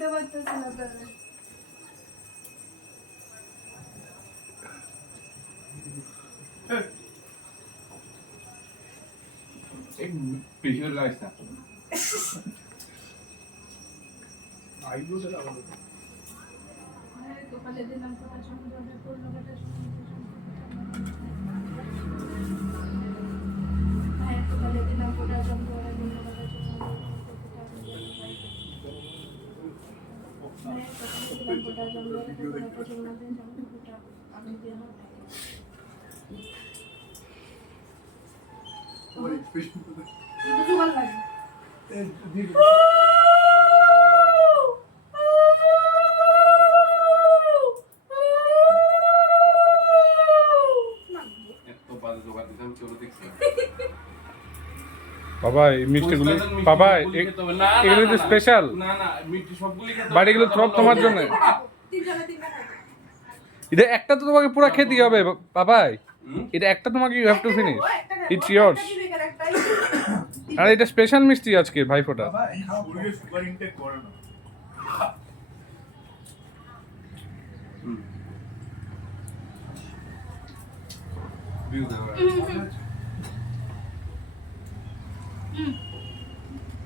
খাইতে পারতেছি না তাহলে। एक पिछले लाइफ था आईब्रो जरा बोलो तो पहले दिन हमको अच्छा मुझे फूल लगाता है तो पहले दिन हमको अच्छा मुझे फूल लगाता है तुम्हारी एक्सप्रेशन तो मुझे ভাল লাগে तो बाद जो बात हम चलो देखते हैं বাবা এই মিষ্টিগুলি বাবা এগুলো তো স্পেশাল না না মিষ্টি সবগুলি খেতে বাট এগুলো সব তোমার জন্য এটা একটা তো তোমাকে পুরো খেতেই হবে বাবাই এটা একটা তোমাকে you have to finish its years আর এটা স্পেশাল মিষ্টি আজকে ভাইফোঁটা बाबा खाओ पूरे सुपर इनटेक करो ना ভিউ দাও